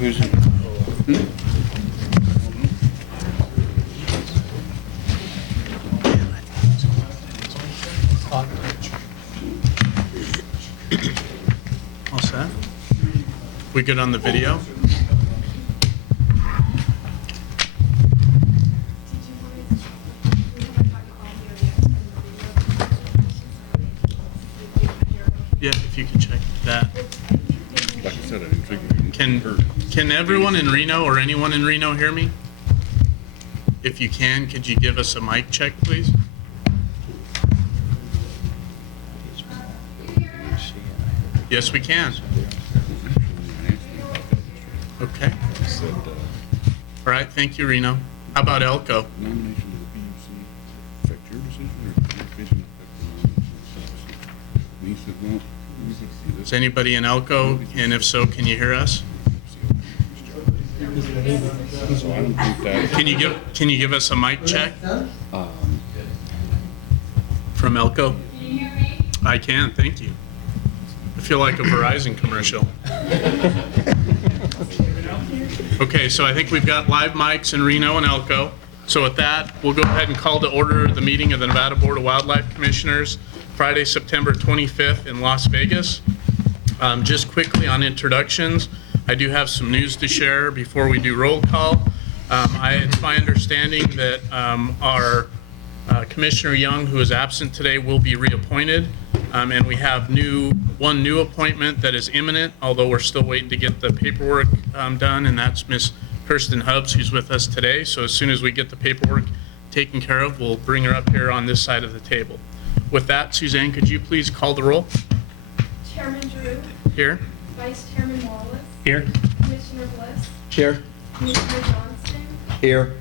Who's in? All set? We good on the video? Yeah, if you can check that. Like I said, I didn't think we Can everyone in Reno or anyone in Reno hear me? If you can, could you give us a mic check, please? Yes, we can. Okay. said All right, thank you, Reno. How about Elko? nomination to the PUC affect your decision or does your decision affect the nomination? And he said, well, let me see this. Is anybody in Elko? And if so, can you hear us? So I don't think that. Can you give us a mic check? From Elko? Can you hear me? I can, thank you. I feel like a Verizon commercial. Okay, so I think we've got live mics in Reno and Elko. So with that, we'll go ahead and call to order the meeting of the Nevada Board of Wildlife Commissioners, Friday, September 25th in Las Vegas. Just quickly on introductions, I do have some news to share before we do roll call. It's my understanding that our Commissioner Young, who is absent today, will be reappointed. And we have one new appointment that is imminent, although we're still waiting to get the paperwork done, and that's Miss Kirsten Hubbs, who's with us today. So as soon as we get the paperwork taken care of, we'll bring her up here on this side of the table. With that, Suzanne, could you please call the roll? Chairman Drew, Here. Vice Chairman Wallace, Here. Commissioner Bliss, Here. Commissioner Johnston, Here.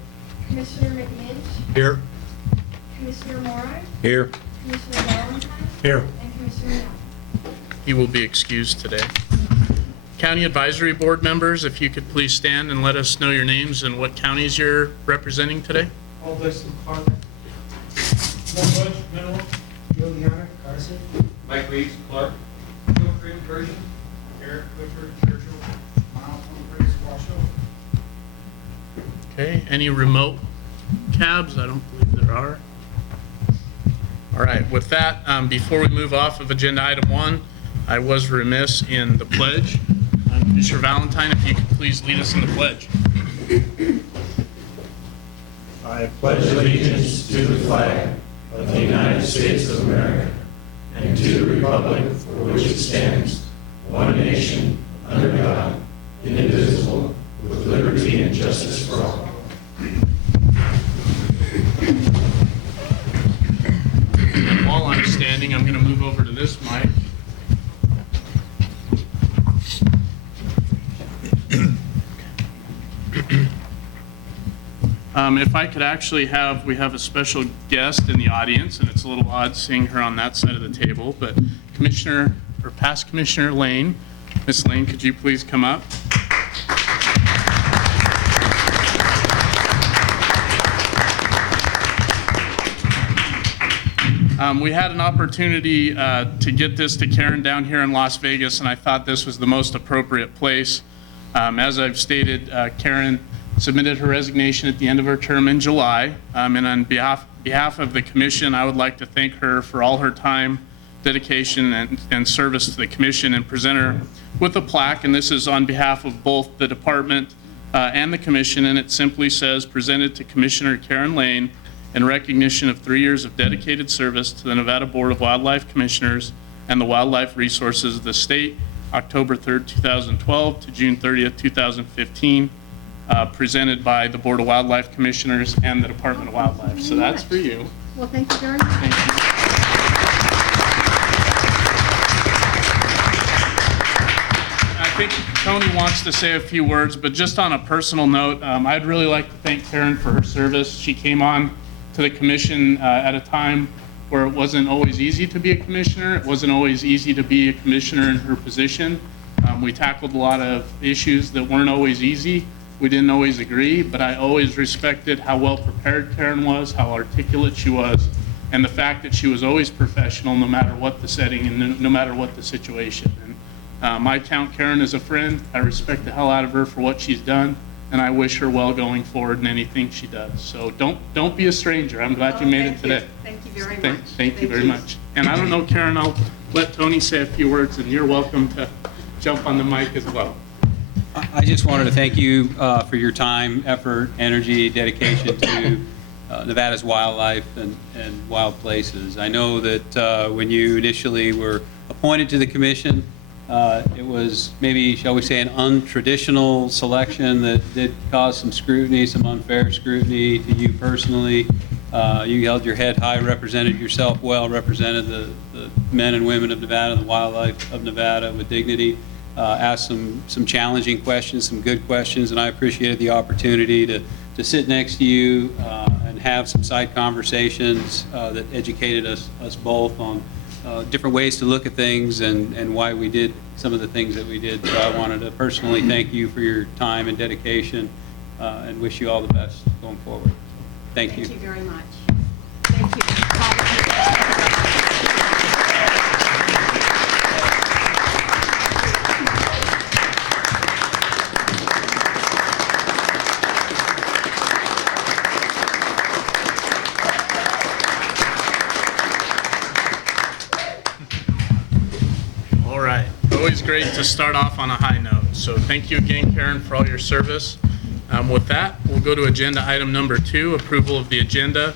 Commissioner McNinch, Here. Commissioner Morai, Here. Commissioner Valentine, Here. and Commissioner Young. He will be excused today. County Advisory Board members, if you could please stand and let us know your names and what counties you're representing today. Paul Dixon, Carmen. Glenn Bush, Mineral. Juliana, Carson. Mike Reeves, Clark. Bill Creek, Persian. Eric Clifford, Churchill. Miles Humphreys, Washoe. Okay, any remote cabs? I don't believe there are. All right, with that, before we move off of agenda item 1, I was remiss in the pledge. Commissioner Valentine, if you could please lead us in the pledge. I pledge allegiance to the flag of the United States of America and to the republic for which it stands, one nation, under God, indivisible, with liberty and justice for all. And while I'm standing, I'm going to move over to this mic. If I could actually we have a special guest in the audience, and it's a little odd seeing her on that side of the table, but past Commissioner Lane, Miss Lane, could you please come up? We had an opportunity to get this to Karen down here in Las Vegas, and I thought this was the most appropriate place. As I've stated, Karen submitted her resignation at the end of her term in July, and on behalf of the commission, I would like to thank her for all her time, dedication, and service to the commission, and present her with a plaque, and this is on behalf of both the department and the commission, and it simply says, presented to Commissioner Karen Lane in recognition of 3 years of dedicated service to the Nevada Board of Wildlife Commissioners and the wildlife resources of the state, October 3rd, 2012 to June 30th, 2015, presented by the Board of Wildlife Commissioners and the Department of Wildlife. So that's for you. Well, thank you very much. Thank you. I think Tony wants to say a few words, but just on a personal note, I'd really like to thank Karen for her service. She came on to the commission at a time where it wasn't always easy to be a commissioner. It wasn't always easy to be a commissioner in her position. We tackled a lot of issues that weren't always easy. We didn't always agree, but I always respected how well prepared Karen was, how articulate she was, and the fact that she was always professional no matter what the setting and no matter what the situation. And I count Karen as a friend. I respect the hell out of her for what she's done, and I wish her well going forward in anything she does. So don't be a stranger. I'm glad you made it today. Thank you very Thank, much. thank you very much. And I don't know, Karen, I'll let Tony say a few words, and you're welcome to jump on the mic as well. I just wanted to thank you for your time, effort, energy, dedication to Nevada's wildlife and wild places. I know that when you initially were appointed to the commission, it was maybe, shall we say, an untraditional selection that did cause some scrutiny, some unfair scrutiny to you personally. You held your head high, represented yourself well, represented the men and women of Nevada, the wildlife of Nevada with dignity. Asked some challenging questions, some good questions, and I appreciated the opportunity to sit next to you and have some side conversations that educated us both on different ways to look at things and why we did some of the things that we did. So I wanted to personally thank you for your time and dedication and wish you all the best going forward. Thank you. Thank you very much. Thank you. All right. Always great to start off on a high note. So thank you again, Karen, for all your service. With that, we'll go to agenda item number 2, approval of the agenda.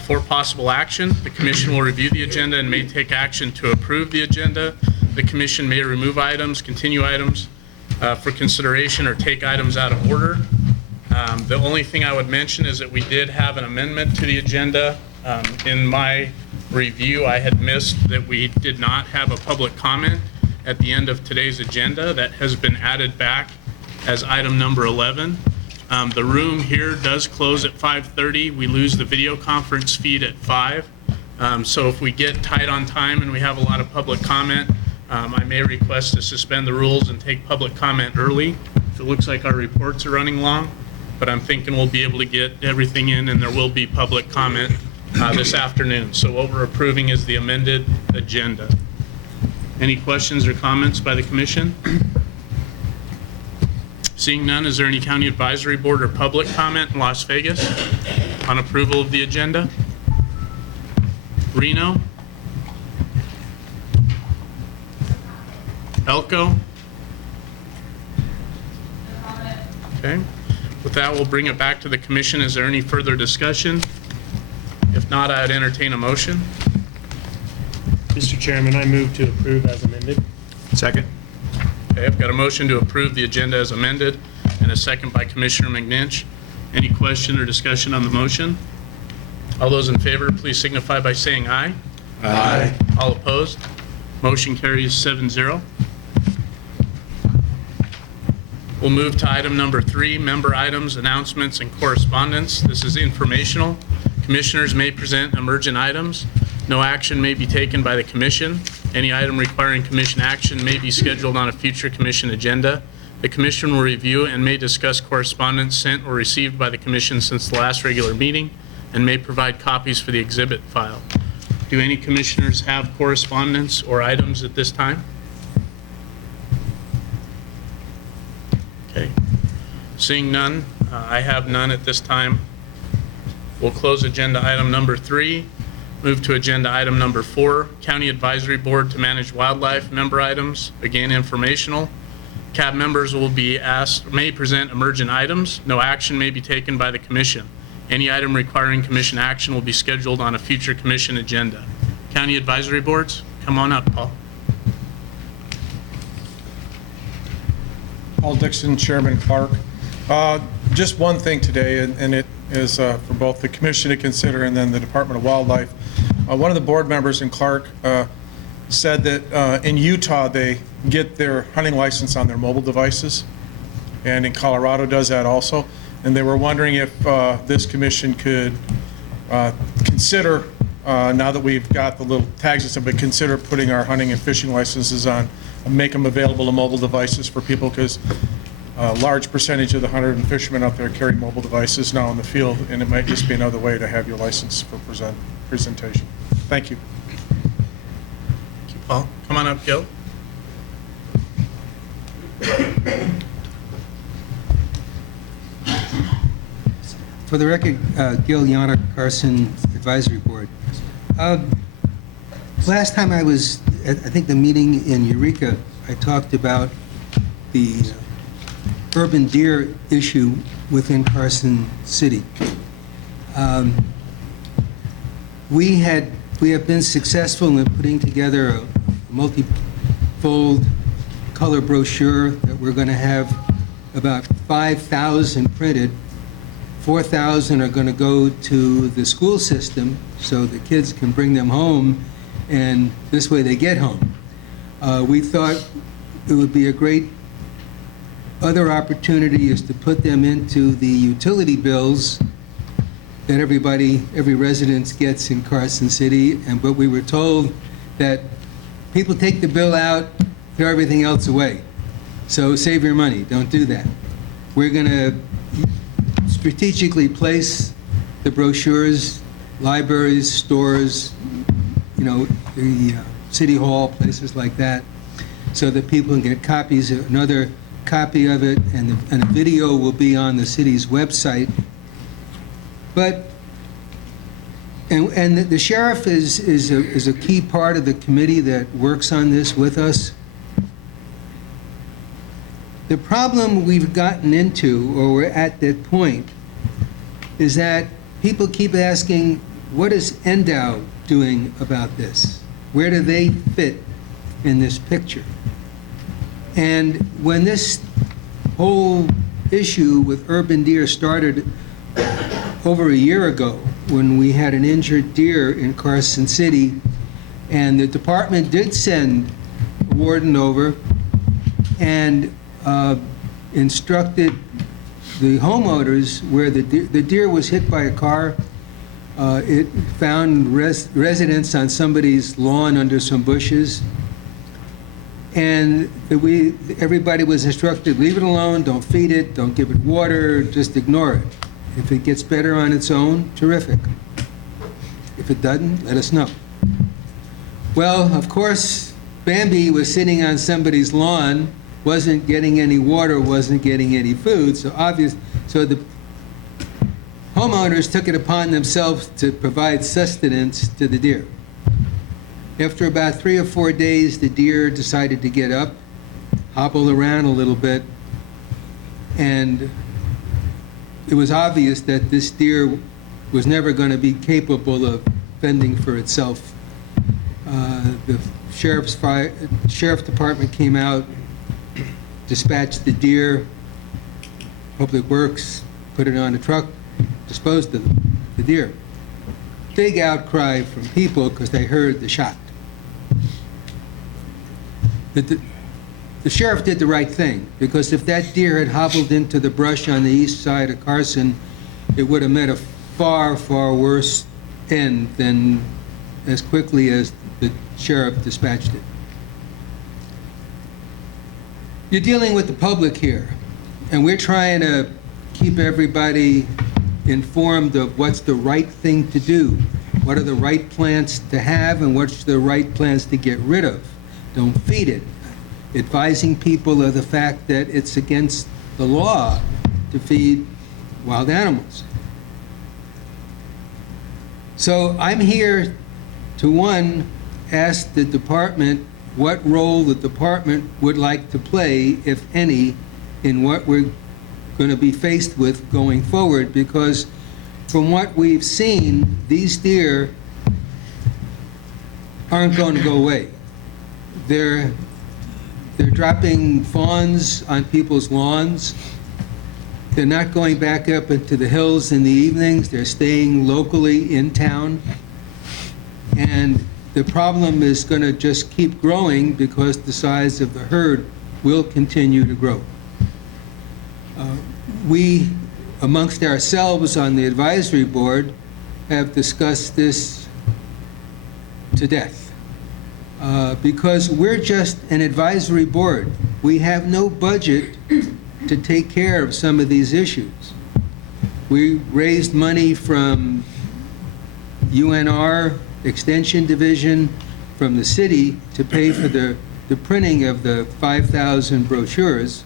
For possible action, the commission will review the agenda and may take action to approve the agenda. The commission may remove items, continue items for consideration, or take items out of order. The only thing I would mention is that we did have an amendment to the agenda. In my review, I had missed that we did not have a public comment at the end of today's agenda. That has been added back as item number 11. The room here does close at 5:30. We lose the video conference feed at 5. So if we get tight on time and we have a lot of public comment, I may request to suspend the rules and take public comment early. If it looks like our reports are running long, but I'm thinking we'll be able to get everything in and there will be public comment this afternoon. So what we're approving is the amended agenda. Any questions or comments by the commission? Seeing none, is there any county advisory board or public comment in Las Vegas on approval of the agenda? Reno? Elko? Okay. With that, we'll bring it back to the commission. Is there any further discussion? If not, I'd entertain a motion. Mr. Chairman, I move to approve as amended. Second. Okay, I've got a motion to approve the agenda as amended and a second by Commissioner McNinch. Any question or discussion on the motion? All those in favor, please signify by saying aye. Aye. All opposed? Motion carries 7-0. We'll move to item number 3, member items, announcements, and correspondence. This is informational. Commissioners may present emergent items. No action may be taken by the commission. Any item requiring commission action may be scheduled on a future commission agenda. The commission will review and may discuss correspondence sent or received by the commission since the last regular meeting and may provide copies for the exhibit file. Do any commissioners have correspondence or items at this time? Okay. Seeing none, I have none at this time. We'll close agenda item number 3. Move to agenda item number 4, County Advisory Board to Manage Wildlife member items, again informational. CAB members will be asked, may present emergent items. No action may be taken by the commission. Any item requiring commission action will be scheduled on a future commission agenda. County Advisory Boards, come on up, Paul. Paul Dixon, Chairman Clark. Just one thing today, and it is for both the commission to consider and then the Department of Wildlife. One of the board members in Clark said that in Utah they get their hunting license on their mobile devices, and in Colorado does that also. And they were wondering if this commission could consider, now that we've got the little tags and stuff, but consider putting our hunting and fishing licenses on, and make them available to mobile devices for people, because a large percentage of the hunter and fishermen out there carry mobile devices now in the field, and it might just be another way to have your license for presentation. Thank you. Thank you, Paul. Come on up, Gil. For the record, Gil Yannick, Carson Advisory Board. Last time I was at, I think, the meeting in Eureka, I talked about the urban deer issue within Carson City. We have been successful in putting together a multi-fold color brochure that we're going to have about 5,000 printed. 4,000 are going to go to the school system so the kids can bring them home, and this way they get home. We thought it would be a great other opportunity is to put them into the utility bills that every resident gets in Carson City, but we were told that people take the bill out, throw everything else away. So save your money, don't do that. We're going to strategically place the brochures, libraries, stores, the city hall, places like that, so that people can get copies, another copy of it, and a video will be on the city's website. But, and the sheriff is a key part of the committee that works on this with us. The problem we've gotten into, or we're at that point, is that people keep asking, what is NDOW doing about this? Where do they fit in this picture? And when this whole issue with urban deer started over a year ago, when we had an injured deer in Carson City, and the department did send a warden over and instructed the homeowners where the deer was hit by a car. It found residents on somebody's lawn under some bushes. And everybody was instructed, leave it alone, don't feed it, don't give it water, just ignore it. If it gets better on its own, terrific. If it doesn't, let us know. Well, of course, Bambi was sitting on somebody's lawn, wasn't getting any water, wasn't getting any food, so the homeowners took it upon themselves to provide sustenance to the deer. After about 3 or 4 days, the deer decided to get up, hobble around a little bit, and it was obvious that this deer was never going to be capable of fending for itself. The sheriff's department came out, dispatched the deer, Public Works put it on a truck, disposed of the deer. Big outcry from people because they heard the shot. The sheriff did the right thing, because if that deer had hobbled into the brush on the east side of Carson, it would have met a far, far worse end than as quickly as the sheriff dispatched it. You're dealing with the public here, and we're trying to keep everybody informed of what's the right thing to do, what are the right plants to have, and what's the right plants to get rid of. Don't feed it. Advising people of the fact that it's against the law to feed wild animals. So I'm here to, one, ask the department what role the department would like to play, if any, in what we're going to be faced with going forward, because from what we've seen, these deer aren't going to go away. They're dropping fawns on people's lawns. They're not going back up into the hills in the evenings. They're staying locally in town. And the problem is going to just keep growing because the size of the herd will continue to grow. We, amongst ourselves on the advisory board, have discussed this to death. Because we're just an advisory board. We have no budget to take care of some of these issues. We raised money from UNR, Extension Division, from the city to pay for the printing of the 5,000 brochures.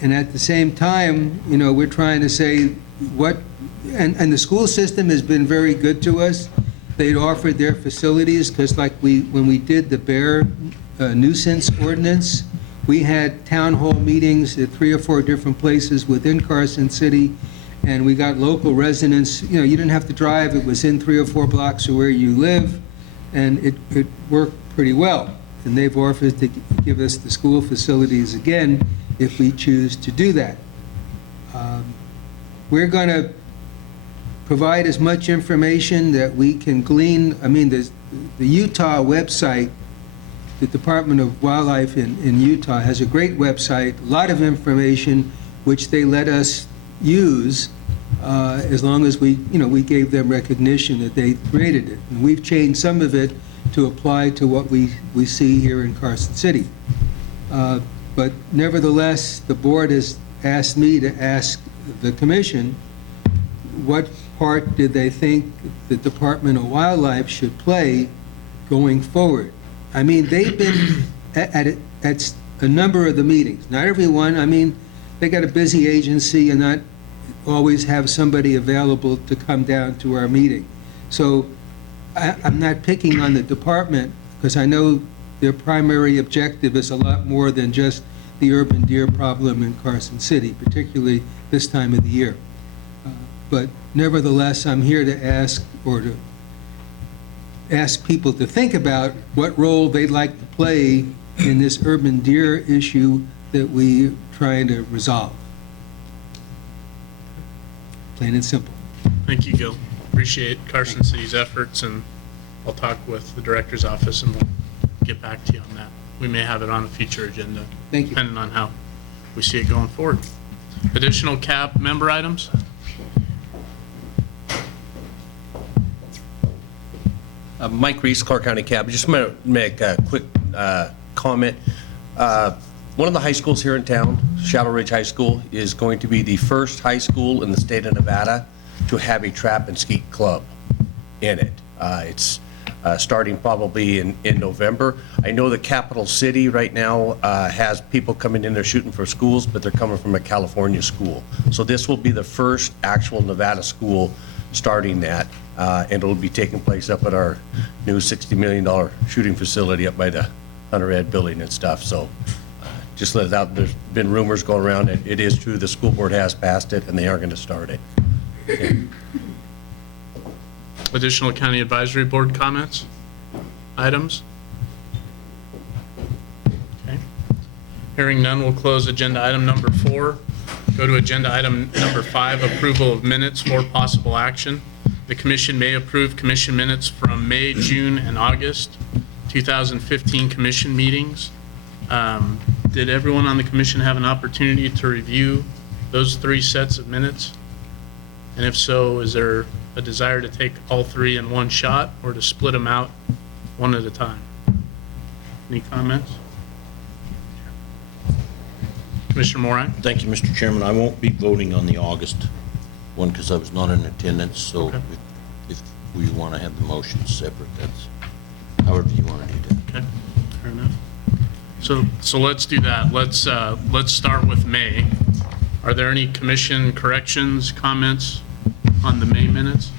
And at the same time, you know, we're trying to say what, and the school system has been very good to us. They'd offered their facilities, because like when we did the bear nuisance ordinance, we had town hall meetings at 3 or 4 different places within Carson City, and we got local residents, you know, you didn't have to drive, it was in 3 or 4 blocks of where you live, and it worked pretty well. And they've offered to give us the school facilities again if we choose to do that. We're going to provide as much information that we can glean. I mean, the Utah website, the Department of Wildlife in Utah has a great website, a lot of information which they let us use as long as we gave them recognition that they created it. And we've changed some of it to apply to what we see here in Carson City. But nevertheless, the board has asked me to ask the commission what part did they think the Department of Wildlife should play going forward. I mean, they've been at a number of the meetings, not every one. I mean, they got a busy agency and not always have somebody available to come down to our meeting. So I'm not picking on the department, because I know their primary objective is a lot more than just the urban deer problem in Carson City, particularly this time of the year. But nevertheless, I'm here to ask people to think about what role they'd like to play in this urban deer issue that we're trying to resolve. Plain and simple. Thank you, Gil. Appreciate Carson City's efforts, and I'll talk with the director's office and we'll get back to you on that. We may have it on a future agenda. Thank you. Depending on how we see it going forward. Additional CAB member items? Mike Reese, Clark County Cab. Just want to make a quick comment. One of the high schools here in town, Shadow Ridge High School, is going to be the first high school in the state of Nevada to have a trap and skeet club in it. It's starting probably in November. I know the Capital City right now has people coming in there shooting for schools, but they're coming from a California school. So this will be the first actual Nevada school starting that, and it'll be taking place up at our new $60 million shooting facility up by the Hunter Ed building and stuff. So just let it out. There's been rumors going around. It is true. The school board has passed it, and they are going to start it. Okay. Additional county advisory board comments? Items? Okay. Hearing none, we'll close agenda item number 4. Go to agenda item number 5, approval of minutes for possible action. The commission may approve commission minutes from May, June, and August 2015 commission meetings. Did everyone on the commission have an opportunity to review those 3 sets of minutes? And if so, is there a desire to take all 3 in one shot or to split them out one at a time? Any comments? Commissioner Moran? Thank you, Mr. Chairman. I won't be voting on the August one because I was not in attendance, so Okay. if we want to have the motions separate, that's however you want to do that. Okay, fair enough. So let's do that. Let's start with May. Are there any commission corrections, comments on the May minutes?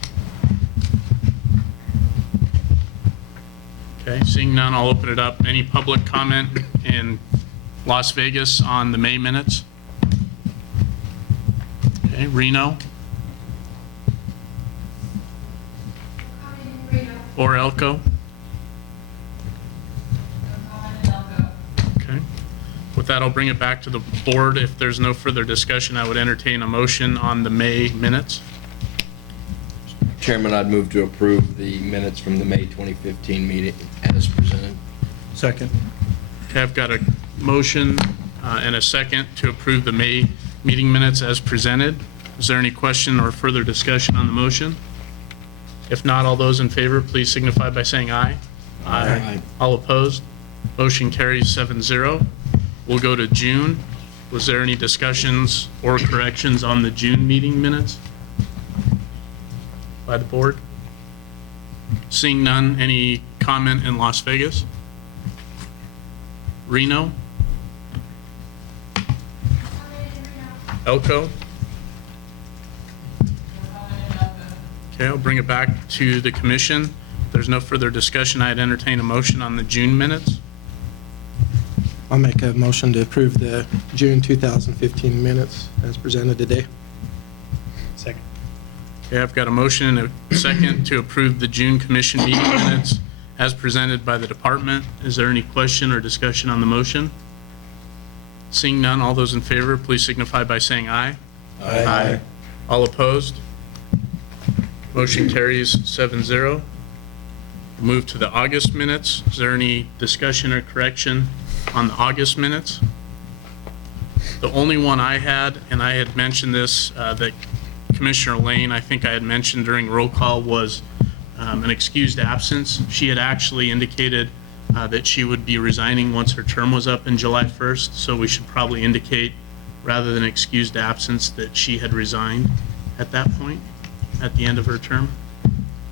Okay, seeing none, I'll open it up. Any public comment in Las Vegas on the May minutes? Okay, Reno? Or Elko? Okay. With that, I'll bring it back to the board. If there's no further discussion, I would entertain a motion on the May minutes. Chairman, I'd move to approve the minutes from the May 2015 meeting as presented. Second. Okay, I've got a motion and a second to approve the May meeting minutes as presented. Is there any question or further discussion on the motion? If not, all those in favor, please signify by saying aye. Aye. All opposed? Motion carries 7-0. We'll go to June. Was there any discussions or corrections on the June meeting minutes by the board? Seeing none, any comment in Las Vegas? Reno? Elko? Okay, I'll bring it back to the commission. If there's no further discussion, I'd entertain a motion on the June minutes. I'll make a motion to approve the June 2015 minutes as presented today. Second. Okay, I've got a motion and a second to approve the June commission meeting minutes as presented by the department. Is there any question or discussion on the motion? Seeing none, all those in favor, please signify by saying aye. Aye. All opposed? Motion carries 7-0. Move to the August minutes. Is there any discussion or correction on the August minutes? The only one I had, and I had mentioned this, that Commissioner Lane, I think I had mentioned during roll call, was an excused absence. She had actually indicated that she would be resigning once her term was up in July 1st, so we should probably indicate, rather than excused absence, that she had resigned at that point, at the end of her term.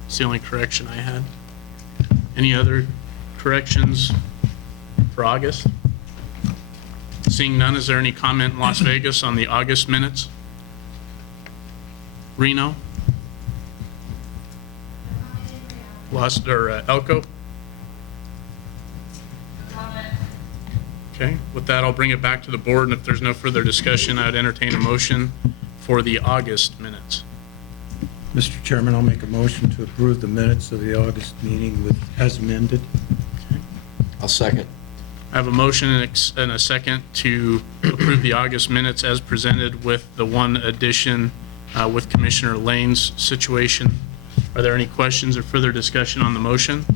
It's the only correction I had. Any other corrections for August? Seeing none, is there any comment in Las Vegas on the August minutes? Reno? Elko? Okay, with that, I'll bring it back to the board, and if there's no further discussion, I would entertain a motion for the August minutes. Mr. Chairman, I'll make a motion to approve the minutes of the August meeting with, as amended. I'll second. I have a motion and a second to approve the August minutes as presented with the one addition with Commissioner Lane's situation. Are there any questions or further discussion on the motion?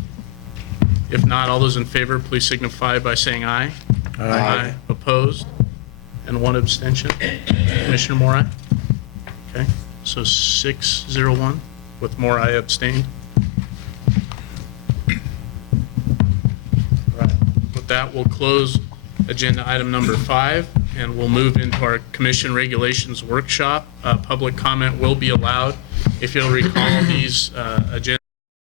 If not, all those in favor, please signify by saying aye. Aye. Opposed? And one abstention. Commissioner Morai? Okay, so 6-0-1 with Morai abstained. All right, with that, we'll close agenda item number 5, and we'll move into our commission regulations workshop. Public comment will be allowed. If you'll recall, these agenda